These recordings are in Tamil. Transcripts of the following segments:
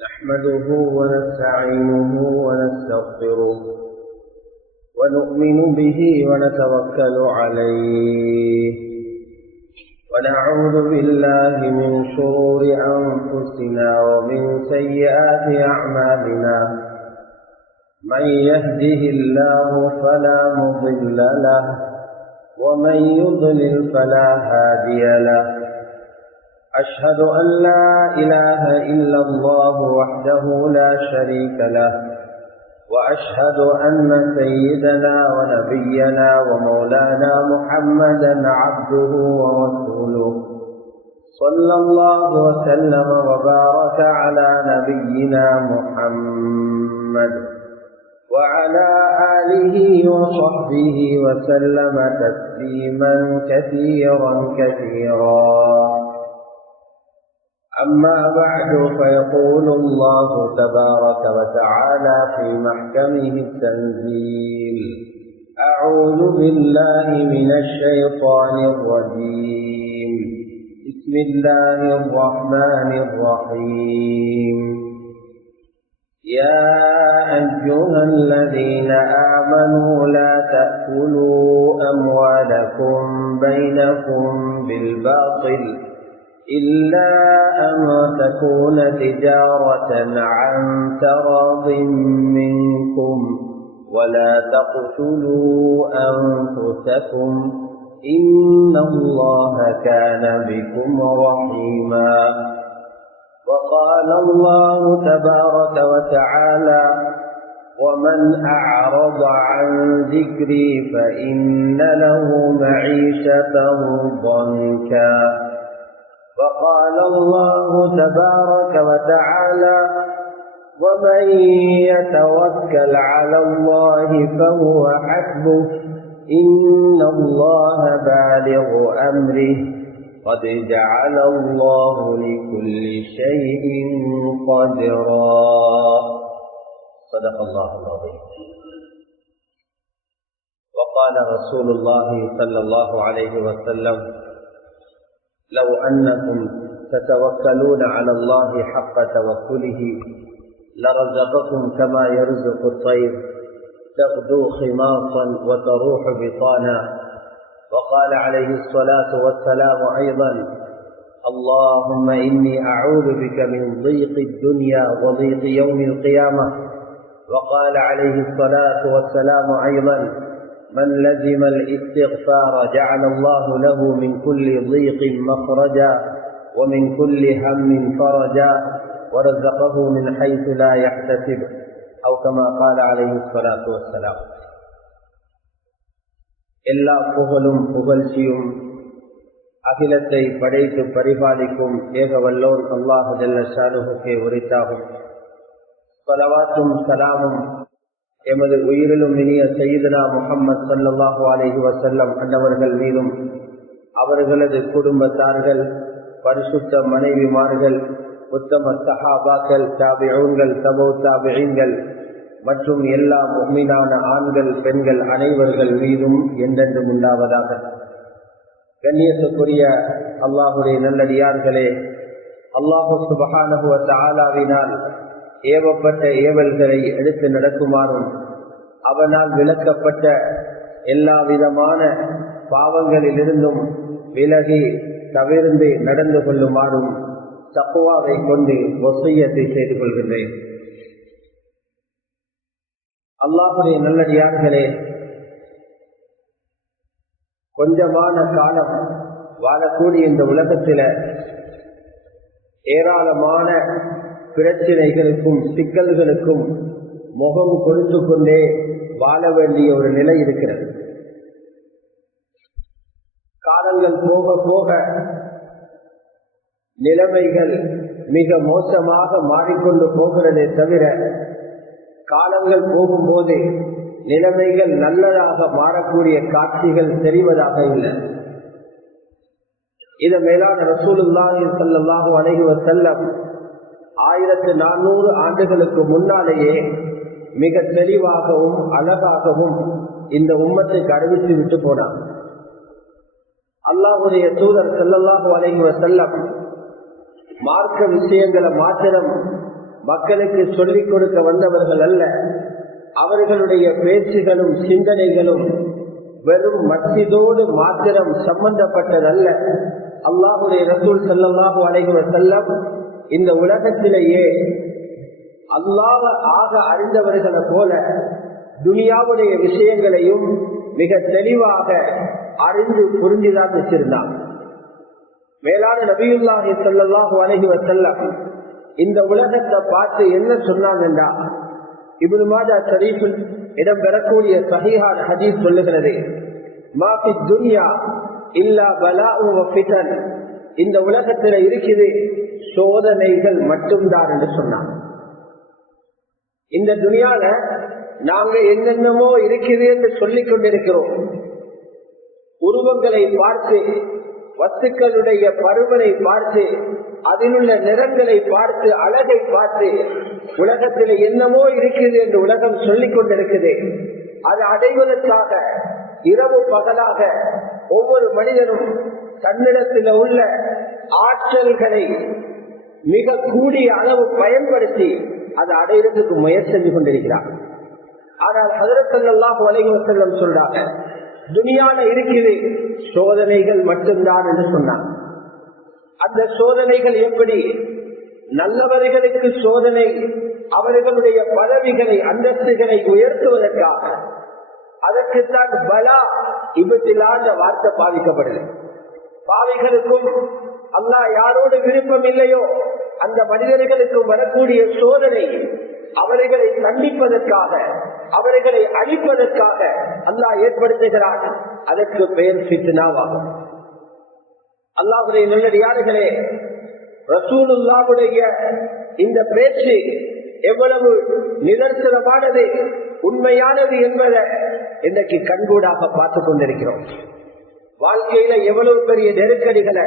نحمده ونستعينه ونستغفره ونؤمن به ونتوكل عليه ونعوذ بالله من شرور أنفسنا ومن سيئات أعمالنا من يهده الله فلا مضل له ومن يضلل فلا هادي له أشهد أن لا إله إلا الله وحده لا شريك له وأشهد أن سيدنا ونبينا ومولانا محمدا عبده ورسوله صلى الله وسلم وبارك على نبينا محمد وعلى آله وصحبه وسلم تسليما كثيرا أما بعد فيقول الله تبارك وتعالى في محكمه التنزيل أعوذ بالله من الشيطان الرجيم بسم الله الرحمن الرحيم يا أيها الذين آمنوا لا تأكلوا أموالكم بينكم بالباطل إلا أن تكون تجارة عن تراض منكم ولا تقتلوا أنفسكم إن الله كان بكم رحيما وقال الله تبارك وتعالى ومن أعرض عن ذكري فإن له معيشة ضنكا وقال الله تبارك وتعالى ومن يتوكل على الله فهو حسبه إن الله بالغ أمره قد جعل الله لكل شيء قدرا صدق الله العظيم وقال رسول الله صلى الله عليه وسلم لو أنكم تتوكلون على الله حق توكله لرزقكم كما يرزق الطير تغدو خماصا وتروح بطانا وقال عليه الصلاة والسلام أيضا اللهم إني أعوذ بك من ضيق الدنيا وضيق يوم القيامة وقال عليه الصلاة والسلام أيضا من لزم الاستغفار جعل الله له من كل ضيق مخرجا ومن كل هم فرجا ورزقه من حيث لا يحتسب أو كما قال عليه الصلاة والسلام எல்லா புகழும் புகழ்ச்சியும் அகிலத்தை படைத்து பரிபாலிக்கும் ஏகவல்லோன் அல்லாஹ் ஜல்ல ஷானுஹுக்கே உரித்தாகும். ஸலவாத்தும் ஸலாமும் எமது உயிரிலும் இனிய சய்யிதுனா முஹம்மது ஸல்லல்லாஹு அலைஹி வஸல்லம் அன்னவர்கள் மீதும் அவர்களது குடும்பத்தார்கள் பரிசுத்த மனைவிமார்கள் உத்தம சஹாபாக்கள் தாபிஊன்கள் தபூ தாபிஈன்கள் மற்றும் எல்லா முஃமினான ஆண்கள் பெண்கள் அனைவர்கள் மீதும் என்றென்றும் உண்டாவதாக. கண்ணியத்துக்குரிய அல்லாஹுடைய நல்லடியார்களே, அல்லாஹு சுப்ஹானஹு வ தஆலாவினால் ஏவப்பட்ட ஏவல்களை எடுத்து நடக்குமாறும் அவனால் விலக்கப்பட்ட எல்லா விதமான பாவங்களிலிருந்தும் விலகி தவிர்ந்து நடந்து கொள்ளுமாறும் தக்வாவை கொண்டு வசியத்தை செய்து கொள்கின்றேன். அல்லாஹுடைய நல்லடியார்களே, கொஞ்சமான காலம் வாழக்கூடிய இந்த உலகத்தில் ஏராளமான பிரச்சனைகளுக்கும் சிக்கல்களுக்கும் முகம் கொடுத்து கொண்டே வாழ வேண்டிய ஒரு நிலை இருக்கிறது. காலங்கள் போக போக நிலைமைகள் மிக மோசமாக மாறிக்கொண்டு போகிறதே தவிர காலங்கள் போகும்போது நிலைமைகள் நல்லதாக மாறக்கூடிய காட்சிகள் தெரிவதாக இல்லை. இது மேலான ரசூலுல்லாஹி ஸல்லல்லாஹு அலைஹி வஸல்லம் 1400 ஆண்டுகளுக்கு முன்னாலேயே மிக தெளிவாகவும் அழகாகவும் இந்த உம்மத்துக்கு அறிவித்து விட்டு போனார். அல்லாஹ்வுடைய தூதர் ஸல்லல்லாஹு அலைஹி வஸல்லம் மார்க்க விஷயங்களை மாத்திரம் மக்களுக்கு சொல்லிக் கொடுக்க வந்தவர்கள் அல்ல. அவர்களுடைய பேச்சுகளும் சிந்தனைகளும் வெறும் மஸ்ஜிதோடு மாத்திரம் சம்பந்தப்பட்டதல்ல. அல்லாஹ்வுடைய ரசூல் ஸல்லல்லாஹு அலைஹி வஸல்லம் இந்த உலகத்திலேயே அல்லாஹ் ஆக அறிந்தவர்களை போல துனியாவுடைய விஷயங்களையும் மிக தெளிவாக அறிந்து புரிந்துதான் வச்சிருந்தாங்க. மேலான நபியுல்லாஹி ஸல்லல்லாஹு அலைஹி வஸல்லம் இந்த உலகத்தை பார்த்து என்ன சொன்னாங்கன்றா, இப்னு மாஜா ஷரீஃபில் இடம்பெறக்கூடிய ஸஹீஹான ஹதீஸ் சொல்லுகிறது, மா ஃபி துன்யா இல்லா பலாஉ வ ஃபிதன். இந்த உலகத்துல இருக்குது சோதனைகள் மட்டும்தான் என்று சொன்னாங்க. இந்த துனியால நாங்க என்னென்னமோ இருக்குது என்று சொல்லிக் கொண்டிருக்கிறோம். உருவங்களை பார்த்து, வஸ்துக்களுடைய பருமனை பார்த்து, அதிலுள்ள நிறங்களை பார்த்து, அழகை பார்த்து உலகத்தில் என்னமோ இருக்குது என்று உலகம் சொல்லிக் கொண்டிருக்குது. அது அடைவதற்காக இரவு பகலாக ஒவ்வொரு மனிதனும் தன்னிடத்தில் உள்ள ஆற்றல்களை மிக கூடிய அளவு பயன்படுத்தி அதை அடைவதற்கு முயற்சி செஞ்சு கொண்டிருக்கிறார். ஆனால் ஹஜ்ரத் ஸல்லல்லாஹு அலைஹி வஸல்லம் சொல்றாங்க, துனியால இருக்குது சோதனைகள் மட்டும்தான் என்று சொன்னாங்க. அந்த சோதனைகள் எப்படி? நல்லவர்களுக்கு சோதனை அவர்களுடைய பதவிகளை அந்தஸ்துகளை உயர்த்துவதற்காக. அதற்குத்தான் பலா இபத்திலான வார்த்தை பாதிக்கப்படுது. பாவிகளுக்கும் அல்லாஹ் யாரோடு விருப்பம் இல்லையோ அந்த மனிதர்களுக்கும் வரக்கூடிய சோதனை அவர்களை தண்டிப்பதற்காக, அவர்களை அழிப்பதற்காக அல்லாஹ் ஏற்படுத்துகிறார். அதற்கு பெயர் ஃபித்னாவாகும். அல்லாஹ்வுடைய நல்லடியார்களே, ரசூலுல்லாஹ்வுடைய இந்த பேச்சு எவ்வளவு நிதர்சனமானது, உண்மையானது என்பதை இன்றைக்கு கண்கூடாக பார்த்து கொண்டிருக்கிறோம். வாழ்க்கையில எவ்வளவு பெரிய நெருக்கடிகளை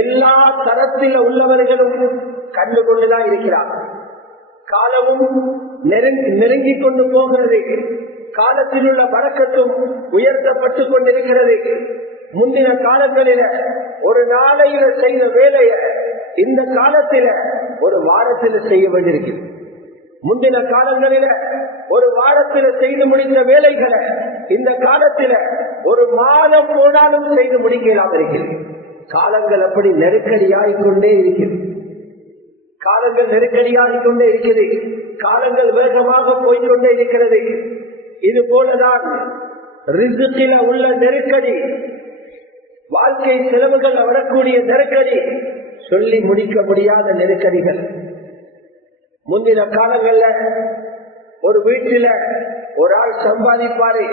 எல்லா தரத்தில் உள்ளவர்களும் கண்டுகொண்டுதான் இருக்கிறார். காலமும் நெருங்கி கொண்டு போகிறது. காலத்தில் உள்ள பறக்கத்தும் உயர்த்தப்பட்டு கொண்டிருக்கிறது. முந்தின காலங்களில ஒரு நாளையில செய்த வேலையை இந்த காலத்தில ஒரு வாரத்தில் செய்ய வேண்டியிருக்கிறது. முந்தின காலங்களில ஒரு வாரத்தில் செய்து முடிந்த வேலைகளை இந்த காலத்தில ஒரு மாதம் போனாலும் செய்து முடிக்கலாம் இருக்கிறது. காலங்கள் அப்படி நெருக்கடியாகிக் கொண்டே இருக்கிறது. காலங்கள் நெருக்கடியாகிக் கொண்டே இருக்கிறது. காலங்கள் வேகமாக போய்கொண்டே இருக்கிறது. இது போலதான் ரிஸ்கில உள்ள நெருக்கடி, வாழ்க்கை செலவுகள் வரக்கூடிய நெருக்கடி, சொல்லி முடிக்க முடியாத நெருக்கடிகள். முந்தின காலங்கள்ல ஒரு வீட்டில ஒரு ஆள் சம்பாதிப்பாரு,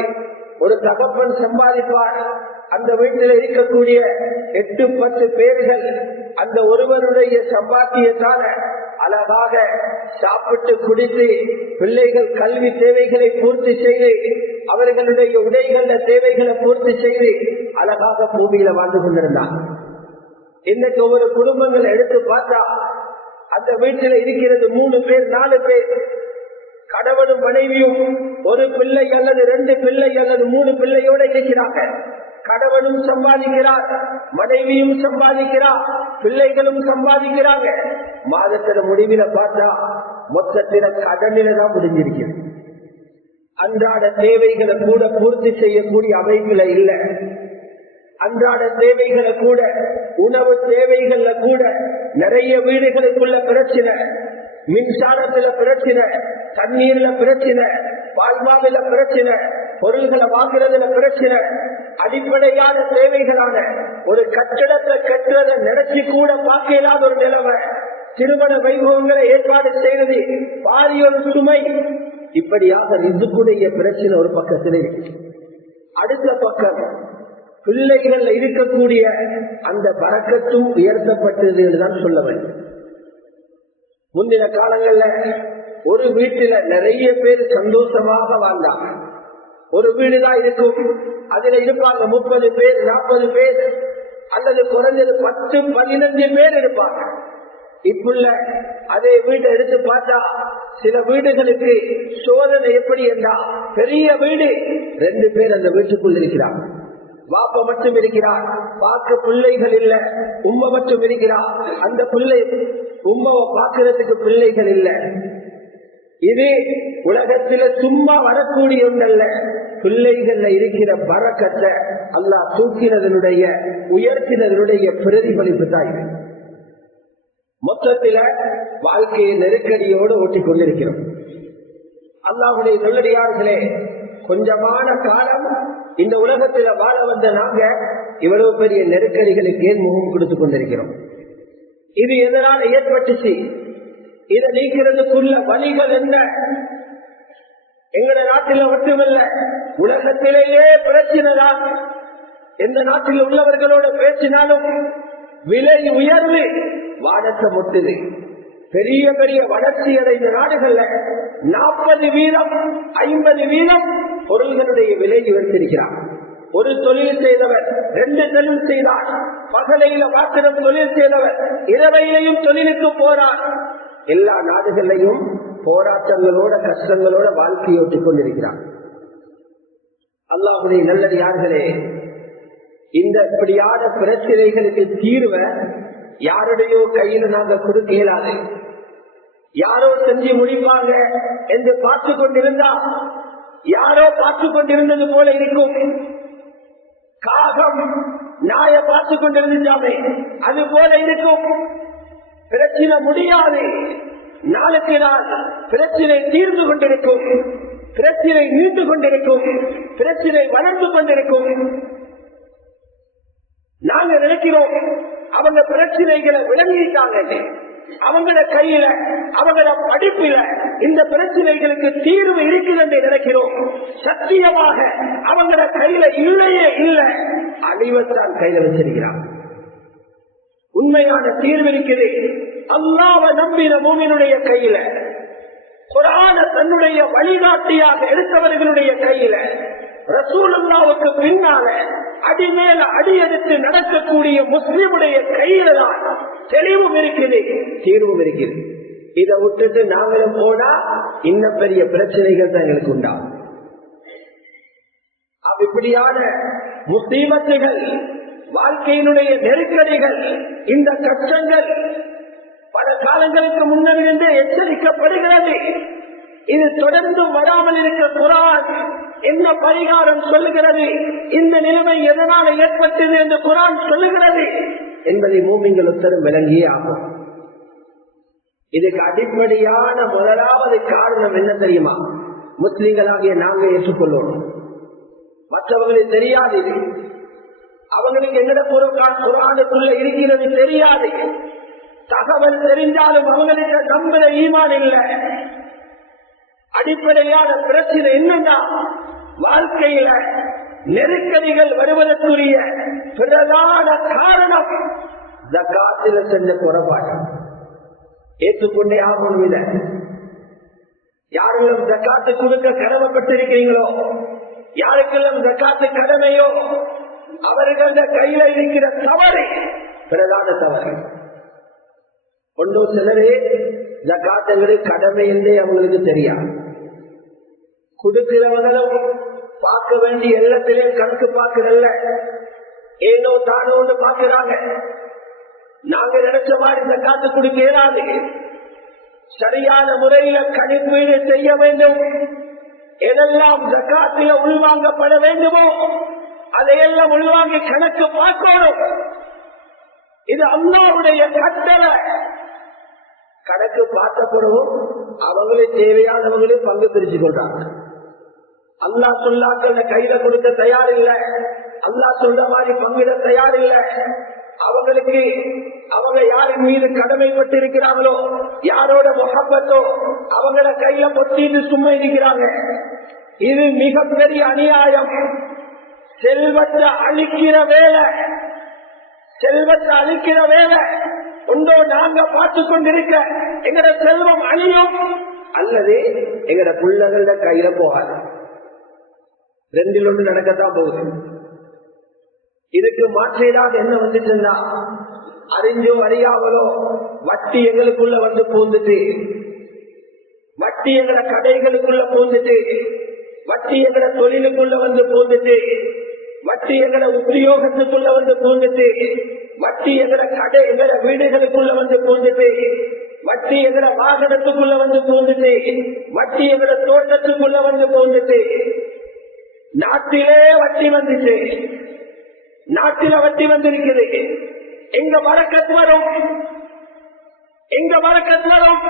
ஒரு தகப்பன் சம்பாதிப்பார். அந்த வீட்டில் இருக்கக்கூடிய 8-10 பேர்கள் அந்த ஒருவருடைய சம்பாத்தியத்தால அழகாக சாப்பிட்டு குடித்து பிள்ளைகள் கல்வி தேவைகளை பூர்த்தி செய்து அவர்களுடைய உடைகள தேவைகளை பூர்த்தி செய்து அழகாக பூமியில வாழ்ந்து கொண்டிருந்தார். இன்னைக்கு ஒவ்வொரு குடும்பங்களை எடுத்து பார்த்தா அந்த வீட்டில் இருக்கிறது 3 பேர் 4 பேர், கணவனும் மனைவியும் ஒரு பிள்ளை அல்லது 2 பிள்ளை அல்லது 3 பிள்ளையோட இருக்கிறாங்க. கணவனும் சம்பாதிக்கிறார், மனைவியும் சம்பாதிக்கிறார், பிள்ளைகளும் சம்பாதிக்கிறாங்க. மாதத்தின முடிவில பார்த்தா மொத்தத்தில கடனில தான் முடிஞ்சிருக்கிறது. அன்றாட தேவைகளை கூட பூர்த்தி செய்யக்கூடிய அமைப்புல இல்ல. அன்றாட தேவைகளை கூட, உணவு தேவைகள்ல கூட நிறைய வீடுகளுக்குள்ள பிரச்சனை, மின்சாரத்துல பிரச்சனை, தண்ணீர்ல பிரச்சனை, பால்மாவில பிரச்சனை, பொருள்களை வாங்குறதுல பிரச்சனை. அடிப்படையான தேவைகளான ஒரு கட்டடத்தை கட்டுறதை நினைச்சு கூட பார்க்க இல்லாத ஒரு நிலைமை. திருமண வைபவங்களை ஏற்பாடு செய்வது பாரிய ஒரு சுமை. இப்படியாக ரிசுக்குடைய பிரச்சனை ஒரு பக்கத்திலே. அடுத்த பக்கம் பிள்ளைகள் இருக்கக்கூடிய அந்த பரக்கத்தும் உயர்த்தப்பட்டது என்றுதான் சொல்ல வேண்டும். முந்தின காலங்கள்ல ஒரு வீட்டில நிறைய பேர் சந்தோஷமாக வாழ்ந்தாங்க. ஒரு வீடுதான் இருக்கும், அதுல இருப்பாங்க 30 பேர் 40 பேர் அல்லது குறைஞ்சது 10-15 பேர் இருப்பாங்க. இப்புள்ள அதே வீட்டை எடுத்து பார்த்தா சில வீடுகளுக்கு சோதனை எப்படி என்றா, பெரிய வீடு 2 பேர் அந்த வீட்டுக்குள் இருக்கிறாங்க. வாப்ப மட்டும் இருக்கிறார், பார்க்க பிள்ளைகள் இல்ல, உம்மை மட்டும் இருக்கிறார், அந்த பிள்ளை உம்மாவை பார்க்கறதுக்கு பிள்ளைகள் இல்ல. இது உலகத்தில சும்மா வரக்கூடிய ஒன்றல்ல, பிள்ளைகள்ல இருக்கிற பரக்கத்தை அல்லாஹ் தூக்கினதனுடைய உயர்த்தினதனுடைய பிரதிபலிப்பு தான் இது. மொத்தத்தில வாழ்க்கையை நெருக்கடியோடு ஓட்டிக் கொண்டிருக்கிறோம். அல்லாஹ்வுடைய நல்லடியார்களே, கொஞ்சமான காலம் இந்த உலகத்துல வாழ வந்த நாங்க இவ்வளவு பெரிய நெருக்கடிகளுக்கு ஏன் முகம் கொடுத்துக் கொண்டிருக்கிறோம்? இது எதனால ஏற்பட்டுச்சு? இதை நீக்கிறதுக்குள்ள வழிகள் என்ன? எங்கட நாட்டில மட்டுமல்ல, உலகத்திலேயே பிரச்சனை தான். எந்த நாட்டில் உள்ளவர்களோட பேசினாலும் விலை உயர்வு வானத்தை முட்டுது. பெரிய பெரிய வளர்ச்சி அடைந்த நாடுகள்ல 40% 50% பொருள்களுடைய விலை உயர்த்திருக்கிறார். ஒரு தொழில் செய்தவர் 2 தொழில் செய்தார், பகலையில மாத்திரம் தொழில் செய்தவர் இரவையிலையும் தொழிலுக்கு போறார். எல்லா நாடுகளிலையும் போராட்டங்களோட கஷ்டங்களோட வாழ்க்கையை ஓட்டிக் கொண்டிருக்கிறார். அல்லாஹ்வுடைய நல்லடியார்களே, இந்த இப்படியான பிரச்சனைகளுக்கு தீர்வை யாருடையோ கையில நாங்க கொடுக்க இயலாது. யாரோ செஞ்சு முடிப்பாங்க என்று பார்த்து கொண்டிருந்தா யாரோ பார்த்து கொண்டிருந்தது போல இருக்கும். காகம் நாய பார்த்து கொண்டிருந்தாமே அது போல இருக்கும். பிரச்சனை முடியாது, நாளுக்கு நாள் பிரச்சனை தீர்ந்து கொண்டிருக்கும், பிரச்சனை நீண்டு கொண்டிருக்கும், பிரச்சனை வளர்ந்து கொண்டிருக்கும். நாங்க நினைக்கிறோம் அவங்க பிரச்சனைகளை விளங்கிட்டாங்க, அவங்கள கையில அவங்கள படிப்பில இந்த பிரச்சனைகளுக்கு தீர்வு இருக்குது என்று நினைக்கிறோம். சத்தியமாக அவங்கள கையில இல்லையே இல்லை, அழிவத்தான் கையில வச்சிருக்கிறார். உண்மையான தீர்வு இருக்குது அல்லாஹ்வை நம்பின மூமினுடைய கையில, குர்ஆன தன்னுடைய வழிகாட்டியாக எடுத்தவர்களுடைய கையில, ரசூலுல்லாஹ்வுக்கு பின்னால அடிமேல அடி எடுத்து நடக்கக்கூடிய முஸ்லிமுடைய கையில தான் தெளிவும் இருக்குது, தீர்வும் இருக்குது. இதை விட்டுட்டு நாங்களும் போனா இன்னும் பெரிய பிரச்சனைகள் தான் எங்களுக்கு உண்டாகும். இப்படியான முஸ்லிமத்துகள், வாழ்க்கையினுடைய நெருக்கடிகள், இந்த கஷ்டங்கள் பல காலங்களுக்கு முன்னிலிருந்தே எச்சரிக்கப்படுகிறது. இது தொடர்ந்து வராமல் இருக்க குர்ஆன் என்ன பரிகாரம் சொல்லுகிறது, இந்த நிலைமை எதனால ஏற்பட்டது என்று குர்ஆன் சொல்லுகிறது என்பதை மூமின்கள் உத்தரம் விளங்கியே ஆகும். இதுக்கு அடிப்படையான முதலாவது காரணம் என்ன தெரியுமா? முஸ்லிம்களாகிய நாங்க ஏற்றுக்கொள்ளணும். மற்றவங்களுக்கு தெரியாது, இது அவங்களுக்கு எங்கட குர்ஆனுக்குள்ள இருக்கிறது தெரியாது. தகவல் தெரிஞ்சாலும் அவங்களுக்கு நம்புற ஈமான் இல்லை. அடிப்படையான பிரச்சனை என்னன்னா, வாழ்க்கையில நெருக்கடிகள் வருவதற்குரிய பிரதான காரணம் ஜகாத்தில செஞ்ச குறைபாடு. ஏற்றுக்கொண்டே ஆகணும். இத யாரெல்லாம் ஜகாத்து கொடுக்க கடமைப்பட்டிருக்கிறீங்களோ, யாருக்கெல்லாம் ஜகாத்து கடமையோ, அவர்கள் கையில இருக்கிற தவறு பிரதான தவறு. ஒன்றும் சிலரே ஜகாத்துங்கிறது கடமை என்றே அவங்களுக்கு தெரியாது. கொடுக்கிறவங்களும் பார்க்க வேண்டிய எல்லாத்திலையும் கணக்கு பார்க்கிறல்ல, ஏனோ தானோ ஒன்று பார்க்கிறாங்க. நாங்க நினைச்ச மாதிரி ஜகாத்து கொடுக்க இயலாது. சரியான முறையில கணிப்பீடு செய்ய வேண்டும். எதெல்லாம் ஜகாத்தில உள்வாங்கப்பட வேண்டுமோ அதையெல்லாம் உள்வாங்கி கணக்கு பார்க்கணும். இது அல்லாஹ்வுடைய கட்டளை. கணக்கு பார்த்தப்படவும் அவங்களே தேவையானவங்களே பங்கு பிரிச்சு கொள்றாங்க. அல்லாஹ் சொல்லாக்கள் கையில கொடுக்க தயார் இல்லை, அல்லாஹ் சொல்ற மாதிரி பங்கிட தயார் இல்லை. அவங்களுக்கு அவங்க யாரின் மீது கடமைப்பட்டு இருக்கிறாங்களோ, யாரோட முகப்பத்தோ அவங்கள கையில பொத்திட்டு சும்மா இருக்கிறாங்க. இது மிகப்பெரிய அநியாயம். செல்வத்தை அழிக்கிற வேலை, செல்வத்தை அழிக்கிற வேலை ஒன்றோ நாங்க பார்த்து கொண்டிருக்க எங்கட செல்வம் அழியும், அல்லது எங்கட பிள்ளைகள கையில போகாது. ரெண்டில் ஒன்று நடக்கத்தான் போகுது. இதுக்கு மாற்றீடாக என்ன வந்துச்சுன்னா, அறிஞ்சோ அறியாமலோ வட்டி எங்களுக்குள்ள வந்து பூந்துட்டு, வட்டி எங்கட கடைகளுக்குள்ள பூந்துட்டு, வட்டி எங்கட தொழிலுக்குள்ள வந்து பூந்துட்டு, வட்டி எங்கட உத்தியோகத்துக்குள்ள வந்து பூந்துட்டு, வட்டி எங்கட கடை எங்கட வீடுகளுக்குள்ள வந்து பூந்துட்டு, வட்டி எங்கட வாகனத்துக்குள்ள வந்து பூந்துட்டு, வட்டி எங்கட தோட்டத்துக்குள்ள வந்து பூந்துட்டு, நாட்டிலே வட்டி வந்துச்சு, நாட்டில வட்டி வந்திருக்குது. எங்க பரக்கத் வரும்? எங்க பரக்கத் வரும்?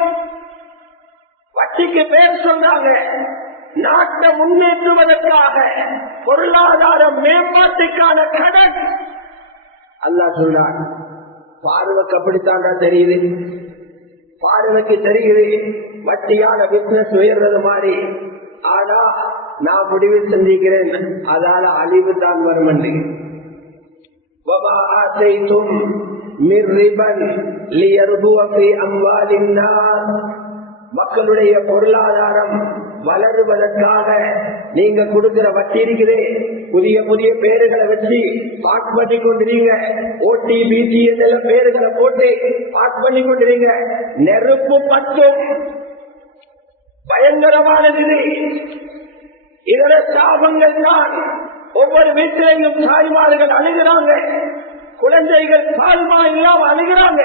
வட்டிக்கு பேர் சொன்னாங்க நாட்டை முன்னேற்றுவதற்காக, பொருளாதார மேம்பாட்டுக்கான கடன். அல்லாஹ் சொல்றான், பார்வைக்கு அப்படித்தாண்டா தெரியுது, பார்வைக்கு தெரியுது வட்டியான பிசினஸ் உயர்றது மாதிரி. ஆனா நான் முடிவு செஞ்சிக்கிறேன், அதால அழிவு தான் வரும். மக்களுடைய பொருளாதாரம் வளருவதற்காக நீங்க கொடுக்கிற வட்டி இருக்கிறே, புதிய புதிய பேருகளை வச்சு பாஸ் பண்ணி கொண்டிருங்க, ஓடி பிடி என்ற பேருகளை போட்டு பாஸ் பண்ணி கொண்டிருங்க. நெருப்பு பற்றும் பயங்கரமானது. இதர சாபங்கள் தான். ஒவ்வொரு வீட்டிலையும் தாய்மார்கள் அழுகிறாங்க, குழந்தைகள் பால்மா இல்லாம அழுகிறாங்க.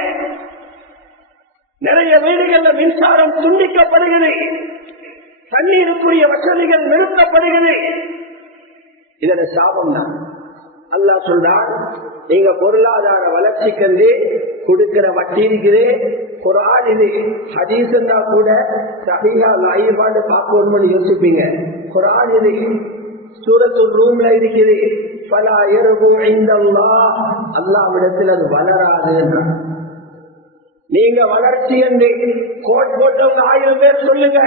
நிறைய வீடுகள்ல மின்சாரம் துண்டிக்கப்படுகிறது, தண்ணீருக்குரிய வசதிகள் நிறுத்தப்படுகிறது. இதன சாபம் தான். அல்லாஹ் சொல்றான், நீங்க பொருளாதார வளர்ச்சிக்கு கொடுக்கிற வட்டி இருக்கிறே, குர்ஆன் இது ஹதீஸ்னா கூட சஹீஹா லைவான்னு பார்க்கணும்னு யோசிப்பீங்க. குர்ஆன் இது சூரத்துல் ரூம்ல இருக்குது. ஃபலா யர்பு இன்தல்லாஹ், அல்லாஹ்விடத்தில் அது வளராது. நீங்க வளர்ச்சி என்று கோட் போட்டவங்க 1000 பேர் சொல்லுங்க,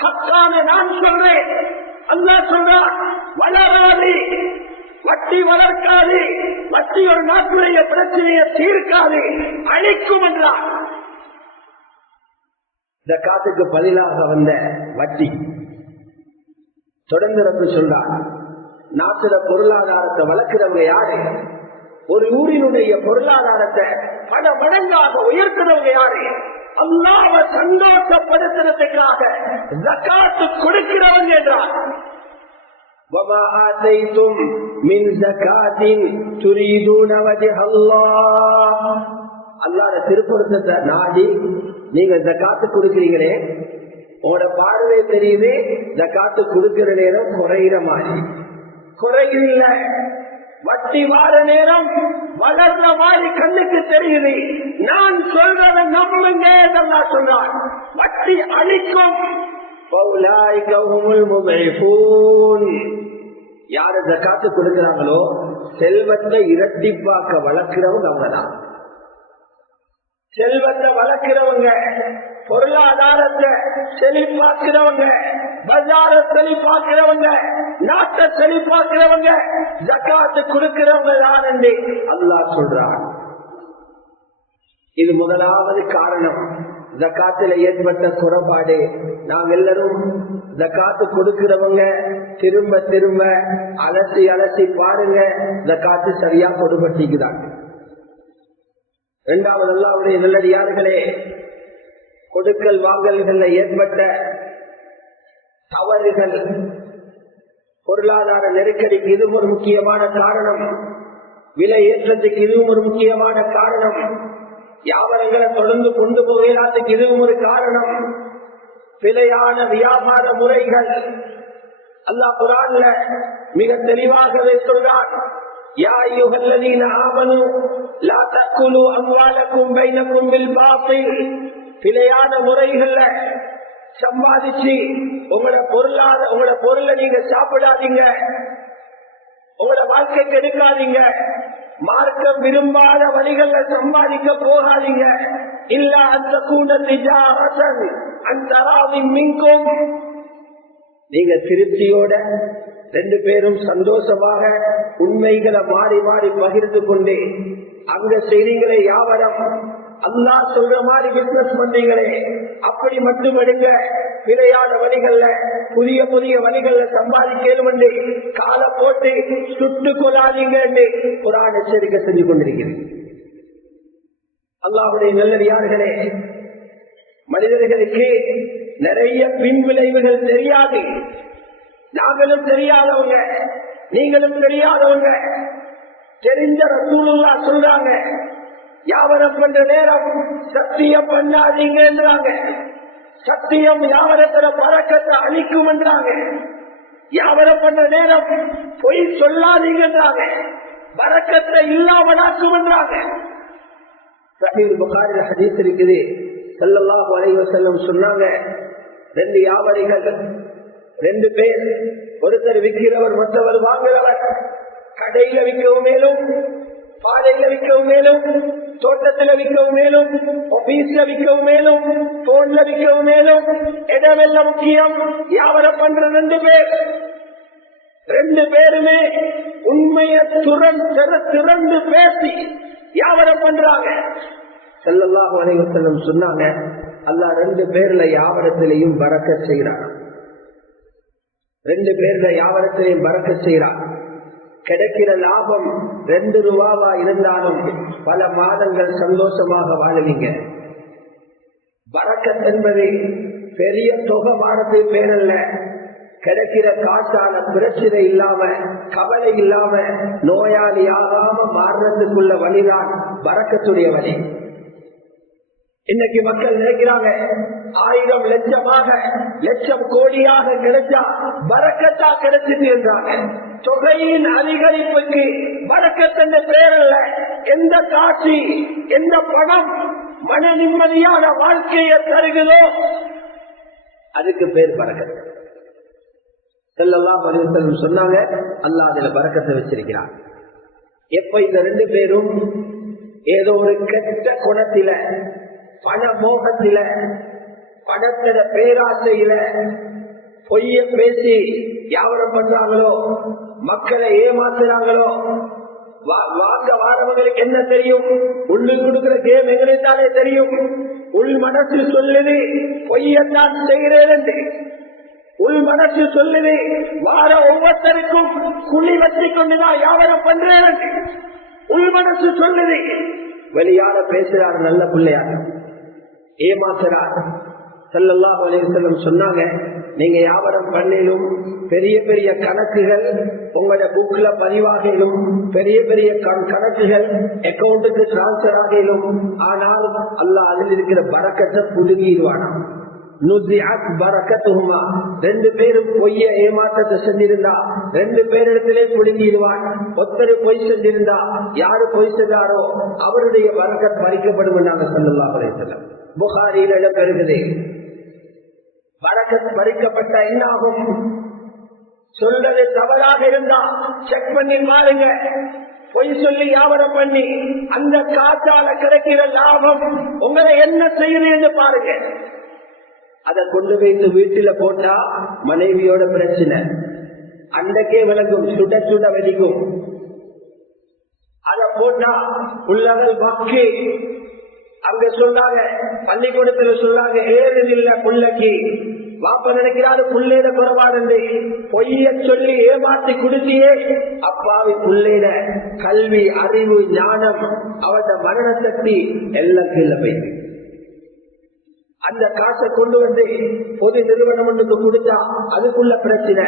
ஹக்கான நான் சொல்றேன். அல்லாஹ் சொல்றான், வளராது, வட்டி வளர்க்காது, வட்டி ஒரு நாட்டுடைய பிரச்சனையை தீர்க்காது, அழிக்கும் என்றார். இந்த காத்துக்கு பதிலாக வந்த வட்டி தொடர்ந்து சொல்றார். நாட்டுல பொருளாதாரத்தை வளர்க்கிறவங்க யாரு? ஒரு ஊரினுடைய பொருளாதாரத்தை பல மடங்காக உயர்த்துறவங்க யாரு? அல்லாஹ்வை சந்தோஷப்படுத்துறதுக்காக ஜகாத் கொடுக்கிறவங்க என்றார். وَمَا آتَيْتُمْ مِنْ زَكَاةٍ تُرِيدُونَ وَجْهَ اللَّهِ, அல்லாஹ்வுடைய திருப்பொருத்தத்தை நாடி நீங்க ஜகாத் கொடுக்கிறீங்களே, உங்களோட பார்வை தெரியுது ஜகாத் கொடுக்கிற நேரம் குறைகிற மாதிரி. குறையில்ல, வட்டி வார நேரம் வளர்ற மாதிரி கண்ணுக்கு தெரியுது. நான் சொல்றதை நம்புங்க என்றெல்லாம் சொல்றான். வட்டி அழிக்கும். யாரு ஜகாத்து கொடுக்கிறாங்களோ செல்வத்தை இரட்டிப்பாக்க வளர்க்கிறவங்க அவங்கதான். செல்வத்தை வளர்க்கிறவங்க, பொருளாதாரத்தை செழிப்பாக்குறவங்க, பஜார செழிப்பாக்குறவங்க, நாட்டை செழிப்பாக்குறவங்க ஜகாத்து கொடுக்கிறவங்க தான் என்று அல்லாஹ் சொல்றான். இது முதலாவது காரணம். ஜகாத்துல ஏற்பட்ட குறைபாடு. நாங்க எல்லாரும் ஜகாத்து கொடுக்கிறவங்க திரும்ப திரும்ப அலசி அலசி பாருங்க, ஜகாத்து சரியா கொடுபட்டிக்கிறாங்க. இரண்டாவது, அல்லாஹ்வுடைய நல்லடியார்களே, கொடுக்கல் வாங்கல்கள் ஏற்பட்ட தவறுகள், பொருளாதார நெருக்கடிக்கு இதுவும் ஒரு முக்கியமான காரணம். விலை ஏற்றத்துக்கு இதுவும் ஒரு முக்கியமான காரணம். வியாபாரங்களை தொடர்ந்து கொண்டு போகிறதுக்கு இதுவும் ஒரு காரணம். பிழையான வியாபார முறைகள். அல்லாஹ் குர்ஆன்ல மிக தெளிவாகவே சொல்றான், யா அய்யுஹல்லதீன ஆமனூ லா தஅக்குலூ அம்வாலக்கும் பைனக்கும் பில் பாத்தில். பிழையான முறைகள்ல சம்பாதிச்சு உங்களோட பொருளை நீங்க சாப்பிடாதீங்க, உங்களோட வாழ்க்கை கெடுக்காதீங்க, மார்க்கம் விரும்பாத வழிகள்ல சம்பாதிக்க போகாதீங்க. இல்ல அந்த கூடத்தின் அந்த மிங்கும். நீங்க திருப்தியோட 2 பேரும் சந்தோஷமாக உண்மைகளை மாறி மாறி பகிர்ந்து கொண்டு அங்க செய்றீங்களே வியாபாரம், அல்லாஹ் சொல்ற மாதிரி பிசினஸ் பண்றீங்களே, அப்படி மட்டும் எடுங்க. பிழையான வழிகள்ல புதிய புதிய வழிகள்ல சம்பாதிக்கணும் என்று கால போட்டு சுட்டு கொள்ளாதீங்க என்று குர்ஆன் எச்சரிக்கை செஞ்சு கொண்டிருக்கிறது. அல்லாஹ்வுடைய நல்லடியார்களே, மனிதர்களுக்கு நிறைய பின் விளைவுகள் தெரியாது. நாங்களும் தெரியாதவங்க. நீங்களும் தெரியாதவங்க. தெரிஞ்ச ரசூலுல்லாஹ் சொல்றாங்க, வியாபாரம் பண்ற நேரம் சத்தியம் பண்ணாதீங்கன்றாங்க. சத்தியம் வியாபாரத்துல பறக்கத்தை அளிக்கும் என்றாங்க. வியாபாரம் பண்ற நேரம் பொய் சொல்லாதீங்கன்றாங்க. பறக்கத்தை இல்லாமலாக்கும் என்றாங்க. சஹீஹ் புகாரில ஹதீஸ் இருக்குது. ஸல்லல்லாஹு அலைஹி வஸல்லம் சொன்னாங்க, 2 வியாபாரிகள், 2 பேர், ஒருத்தர் விற்கிறவர், மற்றவர் வாங்குறவர். கடையில விற்கவும் மேலும், பாதையில விற்கவும் மேலும், தோட்டத்துல விற்கவும் மேலும், ஆபீஸ்ல விற்கவும் மேலும், போன்ல விற்கவும் மேலும். இடமெல்லாம் முக்கியம். வியாபாரம் பண்ற 2 பேர், 2 பேருமே உண்மையை திறந்து பேசி வியாபாரம் பண்றாங்க. ஸல்லல்லாஹு அலைஹி வஸல்லம் சொன்னாங்க, அல்லாஹ் 2 பேர்ல வியாபாரத்திலையும் பரக்கத் செய்கிறார். 2 பேர்ல வியாபாரத்திலையும் பரக்கத் செய்கிறார். கிடைக்கிற லாபம் 2 ரூபாவா இருந்தாலும் பல மாதங்கள் சந்தோஷமாக வாழவீங்க. பரக்கத் என்பது பெரிய தொகை மாறத்து பேரல்ல. கிடைக்கிற காசான பிரச்சனை இல்லாம, கவலை இல்லாம, நோயாளி ஆகாம மாறுறதுக்குள்ள வழிதான் பரக்கத்துடைய வழி. இன்னைக்கு மக்கள் நினைக்கிறாங்க 1000 லட்சமாக, லட்சம் கோடியாக கிடைச்சா பரக்கத்தா கிடைச்சிட்டு என்றாங்க. தொகையின் அதிகரிப்புக்கு பரக்கத் என்ற பெயரல்ல. எந்த காட்சி, எந்த பணம் மன நிம்மதியான வாழ்க்கையை தருகிறதோ அதுக்கு பேர் பரக்கத். ஸல்லல்லாஹு அலைஹி வஸல்லம் சொன்னாங்க, அல்லாஹ் அதுல பரக்கத்தை வச்சிருக்கிறார். எப்ப இந்த 2 பேரும் ஏதோ ஒரு கெட்ட குணத்தில, பண மோகத்தில, பணத்தில பேராசையில பொய்ய பேசி வியாபாரம் பண்றாங்களோ, மக்களை ஏமாத்துறாங்களோ, வாங்க வாரவங்களுக்கு என்ன தெரியும்? உள்ளு கொடுக்கிற கேம் எங்களுக்காலே தெரியும். உள் மனசு சொல்லுது பொய்யத்தான் செய்கிறேன் என்று. உள் மனசு சொல்லுது வார ஒவ்வொருத்தருக்கும் குழி வச்சு கொண்டுதான் வியாபாரம் பண்றேன். உள் மனசு சொல்லுது. வெளியார பேசுறாரு நல்ல பிள்ளையார், ஏமாத்துறார். ஸல்லல்லாஹு அலைஹி வஸல்லம் சொன்னாங்க, நீங்க வியாபாரம் பண்ணிலும் பெரிய பெரிய கணக்குகள் உங்களோட புக்ல பதிவாகிலும், பெரிய பெரிய கணக்குகள் அக்கௌண்ட்டுக்கு டிரான்ஸ்பர் ஆகிலும், ஆனால் அல்லாஹ் அதில் இருக்கிற பரக்கத்தை புடுங்கிடுவானா. 2 பேரும் பொய்ய ஏமாற்றத்தை செஞ்சிருந்தா 2 பேரிடத்திலே புடுங்கிடுவான். ஒருத்தர் பொய் செஞ்சிருந்தா, யாரு பொய் செஞ்சாரோ அவருடைய பரக்கத் பறிக்கப்படும் என்றாங்க ஸல்லல்லாஹு அலைஹி வஸல்லம். புகாரியில் இடம்பெறுகிறது. பரக்கத் பறிக்கப்பட்ட என்னாகும்? சொல்றது தவறாக இருந்தா செக் பண்ணி பாருங்க. பொய் சொல்லி வியாபாரம் பண்ணி அந்த காசால கிடைக்கிற லாபம் உங்களை என்ன செய்யுது பாருங்க. அதை கொண்டு வைத்து வீட்டில போட்டா மனைவியோட பிரச்சனை அன்றைக்கே விளங்கும், சுட சுட வெடிக்கும். அதை போட்டா உள்ளவர்கள் பக்கு அங்க சொன்னாங்க, பள்ளிக்கூடத்துல சொன்னாங்க, ஏறு இல்ல புள்ளைக்கு. வாப்ப நினைக்கிறாரு புள்ளையிட குறைபாடு, பொய்ய சொல்லி ஏமாத்தி குடிச்சியே அப்பாவி புள்ளையிட கல்வி, அறிவு, ஞானம், அவட மரண சக்தி எல்லாம் கீழே போயிட்டு அந்த காசை கொண்டு வந்து பொது நிறுவனம் ஒன்றுக்கு கொடுத்தா அதுக்குள்ள பிரச்சனை,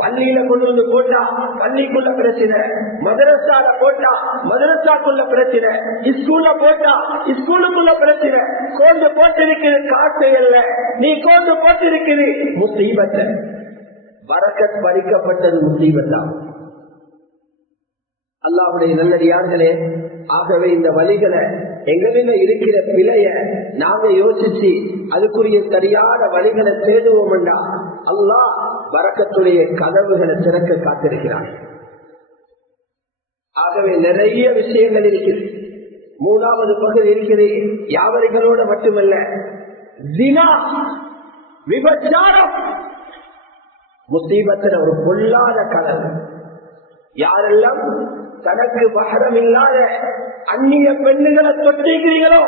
பள்ளியில கொண்டு வந்து போட்டா பள்ளிக்குள்ள பிரச்சனை, மதரசால போட்டா மதரசாக்குள்ள பிரச்சனை, ஸ்கூல்ல போட்டா ஸ்கூலுக்குள்ள பிரச்சனை. கொண்டு போட்டிருக்கிறது காசு அல்ல, நீ கொண்டு போட்டிருக்கிறது முசீபத்தை. பரக்கத் பறிக்கப்பட்டது முசீபத்தான். அல்லாஹ்வுடைய நல்லடியார்களே, ஆகவே இந்த வழிகளை எங்களில இருக்கிற பிழைய நாங்க யோசிச்சு அதுக்குரிய சரியான வழிகளை தேடுவோம் என்றா அல்லாஹ் பரக்கத்துடைய கதவுகளை திறக்க காத்திருக்கிறார். ஆகவே நிறைய விஷயங்கள் இருக்கிறது. 3வது பகுதி இருக்கிறது. வியாபாரிகளோட மட்டுமல்ல, ஜினா, விபச்சாரம் முசீபத்தின் ஒரு பொல்லாத கதவு. யாரெல்லாம் தனக்கு மஹரம் இல்லாத அந்நிய பெண்ணுகளை தொட்டிருக்கிறீங்களோ,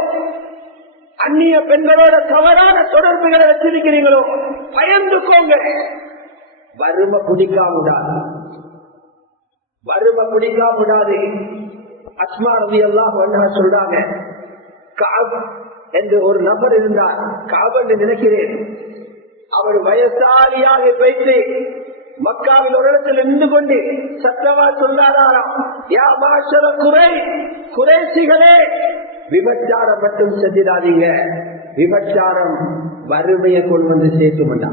அந்நிய பெண்களோட தவறான தொடர்புகளை வச்சிருக்கிறீங்களோ, பயந்துக்கோங்க. வறுமை பிடிக்காமடாது, வறுமை பிடிக்காமடாது. அஸ்மா ரலியல்லாஹு அன்ஹா சொல்றாங்க, கஅப் என்று ஒரு நபர் இருந்தார், கஅப் என்று நினைக்கிறேன். அவர் வயசாலியாக வைத்து மக்காவில் ஒரு இடத்தில் நின்று கொண்டு சத்தமா சொன்னாராம், யா மாஷர குறைசிகளே, விபச்சாரம் மட்டும் செஞ்சிடாதீங்க, விபச்சாரம் வறுமையை கொண்டு வந்து சேர்த்துமண்டா.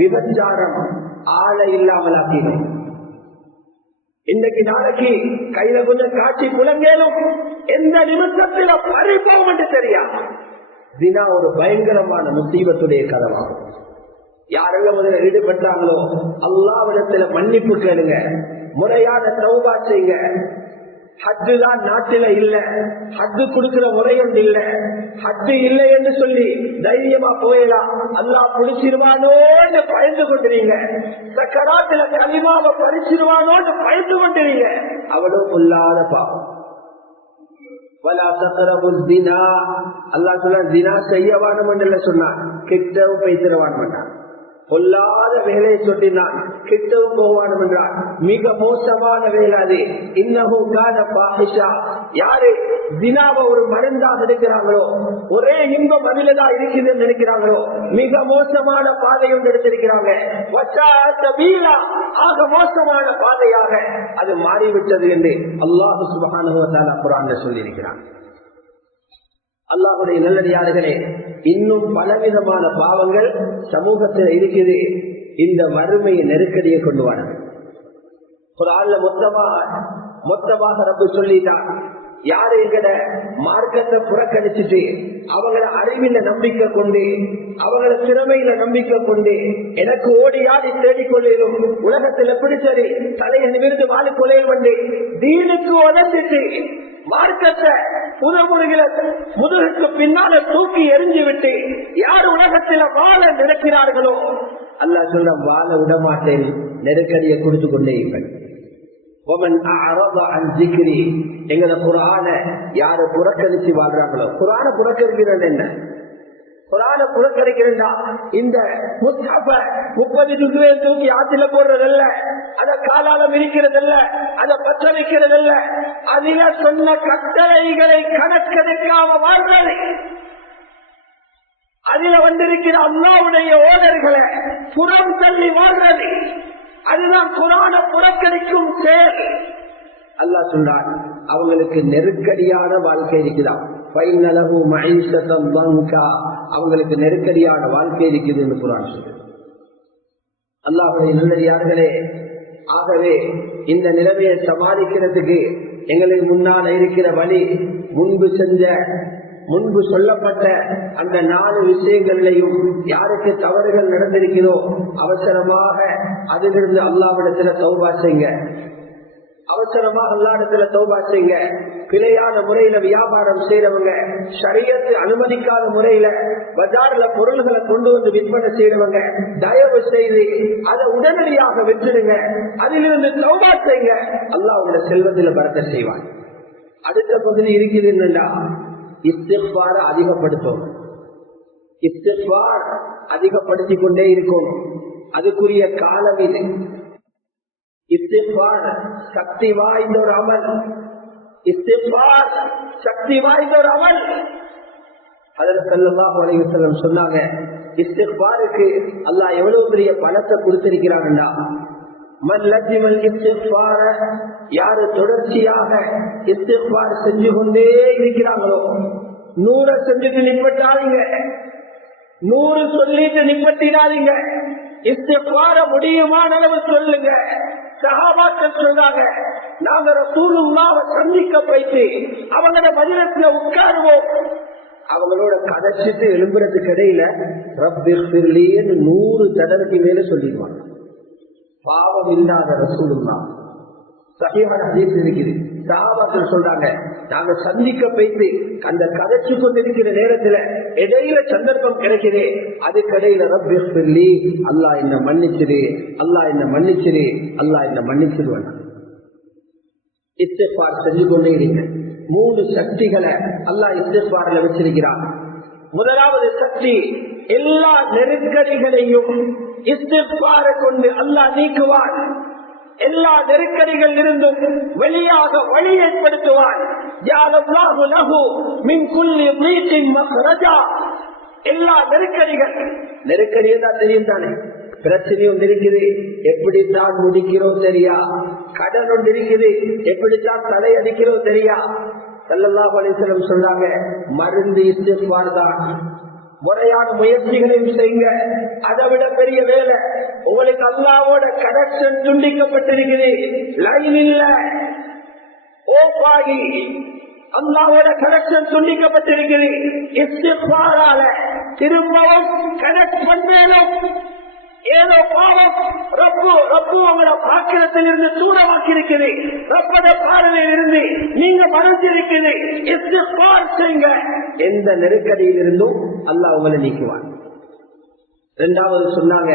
விபச்சாரம் ஆளை இல்லாமல் ஆக்கிடும். இன்னைக்கு நாளைக்கு கையில கொஞ்சம் காட்சி புலங்கேலும் எந்த நிமிஷத்துல பறிப்போம் என்று தெரியாது. தினா ஒரு பயங்கரமான முசீபத்துடைய கதவாகும். யாரெல்லாம் முதல்ல ஈடுபட்டாங்களோ அல்லாஹ்விடத்துல மன்னிப்பு கேளுங்க, முறையான தௌபா செய்யுங்க. ஹஜ்ஜு தான் நாட்டில இல்ல, ஹஜ்ஜு கொடுக்கிற முறை ஒன்று இல்ல, ஹஜ்ஜு இல்லை என்று சொல்லி தைரியமா போயலாம், அல்லாஹ் பிடிச்சிருவானோன்னு பயந்து கொண்டிருங்க. சக்கராத்துல கலிமாவை பறிச்சிருவானோன்னு பயந்து கொண்டிருங்க. அவளும் இல்லாத பாவம். அல்லாஹ் சொல்ல தினா செய்யவானும் என்று சொன்னான், கிட்டவும் பேசிடவானும் என்றான். பொல்லாத வேலையை சொல்லினான், கிட்டவும் போவானும் என்றான். மிக மோசமான வேலை அது. இன்னமும் யாரு தினாவை ஒரு மருந்தாக இருக்கிறாங்களோ, ஒரே இன்பம் அதிலதான் இருக்குதுன்னு நினைக்கிறாங்களோ, மிக மோசமான பாதையோடு எடுத்திருக்கிறாங்க. ஆக மோசமான பாதையாக அது மாறிவிட்டது என்று அல்லாஹ் சுப்ஹானஹு வ தஆலா குர்ஆன்ல சொல்லியிருக்கிறான். அல்லாஹ்வுடைய நல்லடியார்களே, இன்னும் பலவிதமான பாவங்கள் சமூகத்தில் இருக்குது. இந்த வறுமையை நெருக்கடியை கொண்டு வர குர்ஆன்ல மொத்தமாக ரப்பு சொல்லிட்டான். யாரு எங்கட மார்க்கத்தை புறக்கணிச்சுட்டு அவங்கள அறிவில நம்பிக்கை கொண்டு அவங்கள திறமையில நம்பிக்கை கொண்டு எனக்கு ஓடியாடி தேடிக்கொள்ளும் உலகத்தில் எப்படி சரி தலையை நிமிர்ந்து வாழிக்கொள்ளையில் வந்து தீனுக்கு உதஞ்சிட்டு மார்க்கத்தை புதமுருகில முதுகுக்கு பின்னால தூக்கி எரிஞ்சு விட்டு யார் உலகத்தில் வாழ நினைக்கிறார்களோ அல்லாஹ் சொல்ற வாழ விடமாட்டேன், நெருக்கடியை கொடுத்து கொண்டே இருப்பேன். எங்களை குர்ஆன யாரு புறக்கணிச்சு வாழ்றாங்களோ, குர்ஆன புறக்கணிக்கிறது என்ன? குர்ஆன புறக்கணிக்கிறா இந்த முஸ்ஹப 30 ஜுஸை தூக்கி ஆற்றில போடுறதல்ல, அத காலால மிதிக்கிறதல்ல, அத பற்ற வைக்கிறதல்ல, அதில சொன்ன கட்டளைகளை கணக்கெடுக்காம வாழ்றது, அதில வந்திருக்கிற அல்லாஹ்வுடைய ஓடர்களை புறம் தள்ளி வாழ்றது, அதுதான் குர்ஆன புறக்கணிக்கும் செயல். அல்லாஹ் சொல்றான், அவங்களுக்கு நெருக்கடியான வாழ்க்கை இருக்குதான், அவங்களுக்கு நெருக்கடியான வாழ்க்கை இருக்குது என்று குர்ஆன் சொல்றது. அல்லாஹ்வுடைய நல்லடியார்களே, ஆகவே இந்த நிலைமையை சமாளிக்கிறதுக்கு எங்களுக்கு முன்னால இருக்கிற வழி முன்பு சொல்லப்பட்ட அந்த 4 விஷயங்களையும் யாருக்கு தவறுகள் நடந்திருக்கிறோ அவசரமாக அதிலிருந்து அல்லாஹ்விடத்துல தௌபா செய்யுங்க. அவசரமாக அல்லாஹ்விடத்துல தௌபா செய்யுங்க. பிழையான முறையில வியாபாரம் செய்யறவங்க, ஷரியத்து அனுமதிக்காத முறையில பஜார்ல பொருள்களை கொண்டு வந்து விற்பனை செய்யறவங்க, தயவு செய்து அதை உடனடியாக விற்றுடுங்க. அதிலிருந்து தௌபா செய்யுங்க. அல்லாஹ் உங்களோட செல்வத்தில் பரக்கத் செய்வான். அடுத்த பகுதி இருக்குது என்னன்னா, இஸ்திக்பார அதிகப்படுத்தும். இஸ்திக்பார் அதிகப்படுத்திக் கொண்டே இருக்கும். அதுக்குரிய காலம் இது. இஸ்திக்பார் சக்தி வாய்ந்த ஒரு அமல். இஸ்திக்பார் சக்தி வாய்ந்த ஒரு அமல். ஹஜ்ரத் ஸல்லல்லாஹு அலைஹி வஸல்லம் சொன்னாங்க, இஸ்திக்பாருக்கு அல்லாஹ் எவ்வளவு பெரிய பலத்தை கொடுத்திருக்கிறான்னா, யாரு தொடர்ச்சியாக இஸ்திக்பார் செஞ்சு கொண்டே இருக்கிறாங்களோ, 100 செஞ்சுட்டு நிப்பட்டாதீங்க, 100 சொல்லிட்டு நிப்பட்டினாதீங்க, இஸ்திக்பார முடியுமான அளவு சொல்லுங்க. சஹாபாக்கள் சொல்றாங்க, நாங்க ரசூலுல்லாஹ்வை சந்திக்க போயிட்டு அவங்களோட மஜ்லிஸ்ல உட்காருவோம், அவங்களோட கதைச்சிட்டு எழும்புறதுக்கு இடையில ரப்பிக்ஃபிர்லி 100 தடவைக்கு மேல சொல்லிடுவாங்க. பாவம் இல்லாத ரசூலுல்லாஹ் சஹீஹான ஹதீஸ் இருக்குது. சஹாபாக்கள் சொல்றாங்க, நாங்க சந்திக்க போயிட்டு அந்த கதைச்சு கொண்டிருக்கிற நேரத்துல இடையில சந்தர்ப்பம் கிடைக்குது, அதுக்கடையில ரப்பிக்ஃபிர்லி, அல்லாஹ் என்ன மன்னிச்சிரு, அல்லாஹ் என்ன மன்னிச்சிரு, அல்லாஹ் என்ன மன்னிச்சிருவாங்க. இஸ்திக்பார் செஞ்சு கொண்டே இருங்க. 3 சக்திகளை அல்லாஹ் இஸ்திக்பார்ல வச்சிருக்கிறான். முதலாவது சக்தி, எல்லா நெருக்கடிகளையும் இஸ்திக்பார கொண்டு அல்லாஹ் நீக்குவான். எல்லா நெருக்கடிகள் இருந்தும் வெளியாக வழி ஏற்படுத்துவான். எல்லா நெருக்கடியும் தான் தெரியும் தானே. பிரச்சனை ஒன்று இருக்குது, எப்படித்தான் முடிக்கிறோம் தெரியா. கடன் ஒன்று இருக்குது, எப்படித்தான் தலையடிக்கிறோம் தெரியா. ஸல்லல்லாஹு அலைஹி வஸல்லம் சொன்னாங்க, மருந்து இஸ்திக்ஃபார் தான். முறையான முயற்சிகளையும் செய்யுங்க. அதை விட பெரிய வேலை உங்களுக்கு அல்லாஹ்வோட கனெக்ஷன் துண்டிக்கப்பட்டிருக்குது. லைன் இல்ல, ஓபாகி அல்லாஹ்வோட கனெக்ஷன் துண்டிக்கப்பட்டிருக்குது. இஸ்திக்ஃபாரால திரும்பவும் கனெக்ட் பண்ணேனும். ஏதோ பாவம் ரப்பு உங்களை பாக்கிரத்திலிருந்து தூரமாக்கி இருக்குது. ரப்பத பார்வையில் இருந்து நீங்க மறைஞ்சிருக்குது. இஸ்திக்ஃபார் செய்யுங்க. எந்த நெருக்கடியில் இருந்தும் அல்லாஹ் உங்களை நீக்குவான். இரண்டாவது சொன்னாங்க,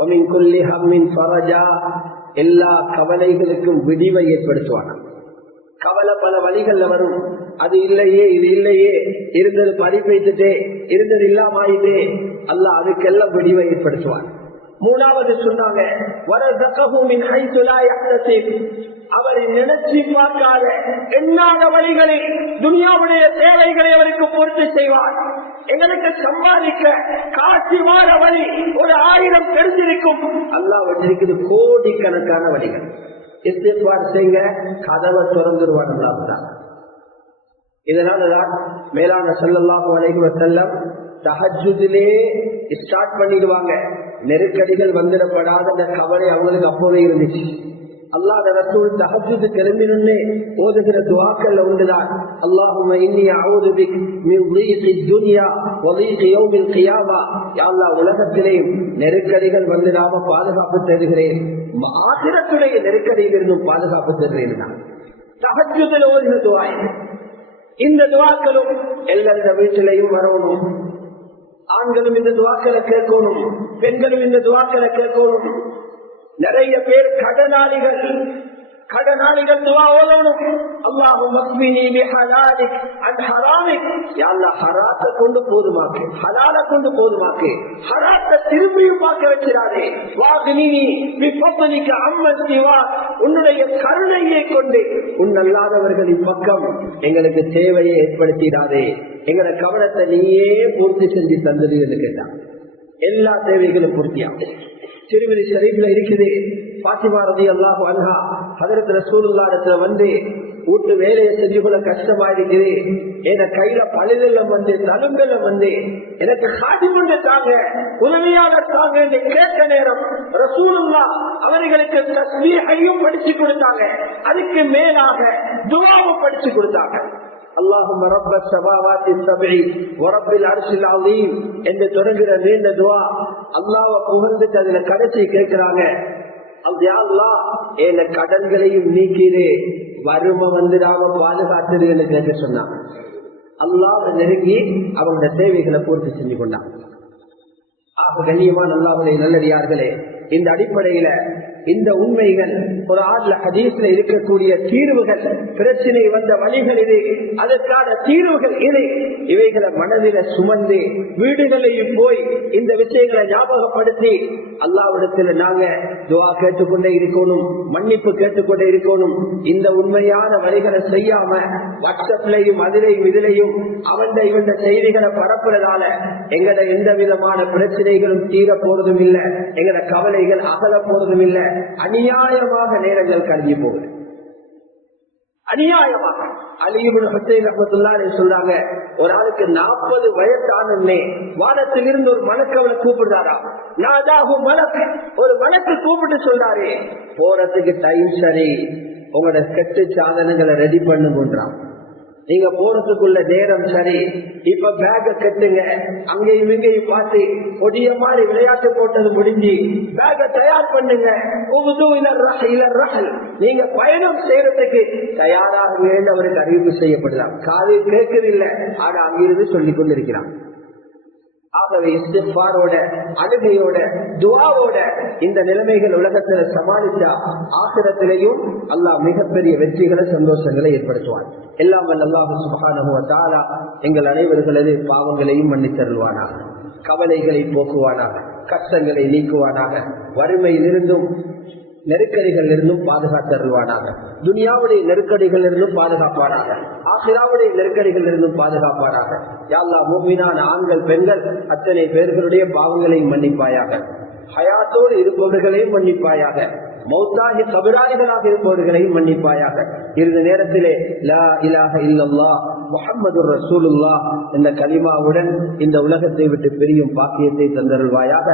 வமின் குல்லி ஹம்மின் ஃபரஜா, எல்லா கவலைகளுக்கும் விடிவை ஏற்படுத்துவான். கவலை பல வழிகள்ல வரும். அது இல்லையே, இது இல்லையே, இருந்தது பறிப்பைத்துட்டே, இருந்தது இல்லாம ஆயிட்டே, அல்லாஹ் அதுக்கெல்லாம் விடிவை ஏற்படுத்துவான். மூணாவது சொன்னாங்க, அவரை நினைச்சு பார்க்காத எண்ணாத வழிகளில் துனியாவுடைய தேவைகளை அவருக்கு பூர்த்தி செய்வார். எங்களுக்கு சம்பாதிக்க காட்சி வார வழி ஒரு 1000 தெரிஞ்சிருக்கும். அல்லாஹ் வச்சிருக்கிறது கோடிக்கணக்கான வழிகள். இஸ்திக்ஃபார் செய்யுங்க, கதவை திறந்துருவான் அல்லாஹ். இதனாலதான் மேலான ஸல்லல்லாஹு அலைஹி வஸல்லம் தஹஜ்ஜுதிலே ஸ்டார்ட் பண்ணிடுவாங்க. நெருக்கடிகள் வந்துடப்படாத அந்த கவலை அவங்களுக்கு அப்போவே இருந்துச்சு. அல்லாஹ் ரசூல் தஹஜ்ஜுது கிளம்பினே ஓதுகிற துஆக்கள் ஒன்றுதான், அல்லாஹும்ம இன்னி அஊது பிக் மின் ضيق الدنيا وضيق يوم القيامة. யா அல்லாஹ், உலகத்திலேயும் நெருக்கடிகள் வந்துடாம பாதுகாப்பு தருகிறேன், ஆகிரத்துடைய நெருக்கடியில் இருந்தும் பாதுகாப்பு தருகிறேன். தஹஜ்ஜுதில் ஓதுகிற துஆ. இந்த துஆக்களும் எல்லா வீட்டிலையும் வரணும். ஆண்களும் இந்த துஆக்களை கேட்கணும், பெண்களும் இந்த துஆக்களை கேட்கணும். நிறைய பேர் கடனாளிகள் துஆ ஓதணும். அல்லாஹும்ம க்ஃபினி பிஹலாலிக் அன் ஹராமிக். யா அல்லாஹ், ஹராத்தை கொண்டு போதுமாக்கு, ஹலாலை கொண்டு போதுமாக்கு, ஹராத்தை திரும்பியும் பார்க்க வச்சிடாதே. வாக்னினி பிஃபத்லிக அம்மன் சிவா. உன்னுடைய கருணையை கொண்டு உன்னல்லாதவர்களின் பக்கம் எங்களுக்கு தேவையை ஏற்படுத்திடாதே. எங்களை கவனத்தை நீயே பூர்த்தி செஞ்சு தந்தது என்று கேட்டான். எல்லா தேவைகளும் பூர்த்தியாகும். திருமதி ஷரீஃப்ல இருக்குது, பாத்திமா ரலியல்லாஹு அன்ஹா ஹஜ்ரத் ரசூலுல்லாஹ் இடத்துல வந்து வீட்டு வேலையை செஞ்சு கொள்ள கஷ்டமா இருக்குது, என கையில பழுதெல்லாம் வந்து தலும்பெல்லாம் வந்து எனக்கு காதிமுண்டு தாங்க, உதவியாளர் தாங்க என்று கேட்ட நேரம் ரசூலுல்லாஹ் அவர்களுக்கு தஸ்பீஹையும் படிச்சு கொடுத்தாங்க. அதுக்கு மேலாக துஆவும் படிச்சு கொடுத்தாங்க. اللهم رب السماوات السبع ورب العرش العظيم என்று தொடங்குற நீண்ட துஆ. அல்லாஹ்வை புகழ்ந்துட்டு அதுல கடைசி கேட்கிறாங்க, யா அல்லாஹ், என் கடன்களையும் நீக்கிறே, வறுமை வந்துடாம பாதுகாத்தது என்று கேட்க சொன்னாங்க. அல்லாஹ் நெருங்கி அவங்களுடைய தேவைகளை பூர்த்தி செஞ்சு கொண்டாங்க. ஆக கண்ணியமான அல்லாஹ்வுடைய நல்லடியார்களே, இந்த அடிப்படையில இந்த உண்மைகள் குர்ஆன்ல ஹதீஸ்ல இருக்கக்கூடிய தீர்வுகள், பிரச்சனை வந்த வழிகள் இது, அதற்கான தீர்வுகள் இது, இவைகளை மனதில சுமந்து வீடுகளையும் போய் இந்த விஷயங்களை ஞாபகப்படுத்தி அல்லாஹ்விடத்துல நாங்க துஆ கேட்டுக்கொண்டே இருக்கணும், மன்னிப்பு கேட்டுக்கொண்டே இருக்கணும். இந்த உண்மையான வழிகளை செய்யாம வாட்ஸ்அப்லையும் அதிலையும் இதிலையும் அவன் இவன் செய்திகளை பரப்புறதால எங்கட எந்த விதமான பிரச்சனைகளும் தீர போறதும் இல்லை, எங்கட கவலைகள் அகல போறதும் இல்லை. அநியாயமாக நேரங்கள் கருதி போகுது, அநியாயமாக. அலி இப்னு ஹுசைன் ரஹ்மத்துல்லாஹி அலைஹி சொல்றாங்க, ஒரு ஆளுக்கு 40 வயசானே வானத்தில் இருந்து ஒரு மலக்கு அவளை கூப்பிடுறாரா. நாதாஹு மலக், ஒரு மலக்கு கூப்பிட்டு சொல்றாரு, போறதுக்கு டைம் சரி, உங்களோட கெட்டு சாதனங்களை ரெடி பண்ணுங்கன்றான். நீங்க போறதுக்குள்ள நேரம் சரி, இப்ப பேக கட்டுங்க, அங்கேயும் இங்கேயும் பார்த்து கொடிய மாதிரி விளையாட்டு போட்டது முடிஞ்சு பேக தயார் பண்ணுங்க. நீங்க பயணம் செய்யறதுக்கு தயாராக அவருக்கு அறிவிப்பு செய்யப்படலாம். காது கேட்கவில்லை, ஆனா அங்கிருந்து சொல்லிக் கொண்டிருக்கிறான். ஆகவே இஸ்திக்ஃபாரோட, அழுகையோட, துஆவோட இந்த நிலைமைகள் உலகத்துல சமாளித்தா ஆகிரத்திலேயும் அல்லாஹ் மிகப்பெரிய வெற்றிகளை, சந்தோஷங்களை ஏற்படுத்துவான். எல்லாம் வல்ல அல்லாஹ் சுப்ஹானஹு வ தஆலா எங்கள் அனைவர்களது பாவங்களையும் மன்னித்தருள்வானாக, கவலைகளை போக்குவானாக, கஷ்டங்களை நீக்குவானாக, வறுமையிலிருந்தும் நெருக்கடிகள் இருந்தும் பாதுகாத்தருள்வானாக. துனியாவுடைய நெருக்கடிகள் இருந்தும் பாதுகாப்பானாக. ஆகிராவுடைய நெருக்கடிகள் இருந்தும் பாதுகாப்பானாக. யா அல்லாஹ், முஃமினான ஆண்கள் பெண்கள் அத்தனை பேர்களுடைய பாவங்களையும் மன்னிப்பாயாக. ஹயாத்தோடு இருப்பவர்களையும் மன்னிப்பாயாக. மௌத்தாகி கபராளிகளாக இருப்பவர்களையும் மன்னிப்பாயாக. இறுதி நேரத்திலே லா இலாஹ இல்லல்லாஹ் முஹம்மதுர் ரசூலுல்லாஹ் என்ற கலிமாவுடன் இந்த உலகத்தை விட்டு பிரியும் பாக்கியத்தை தந்தருள்வாயாக.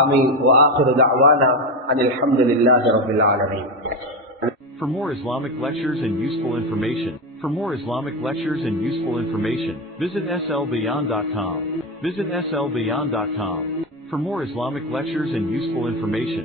ஆமீன். வ ஆகிரு தஅவானா அனில் ஹம்துலில்லாஹி ரப்பில் ஆலமீன். For more Islamic lectures and useful information, visit slbeyond.com. Visit slbeyond.com. For more Islamic lectures and useful information,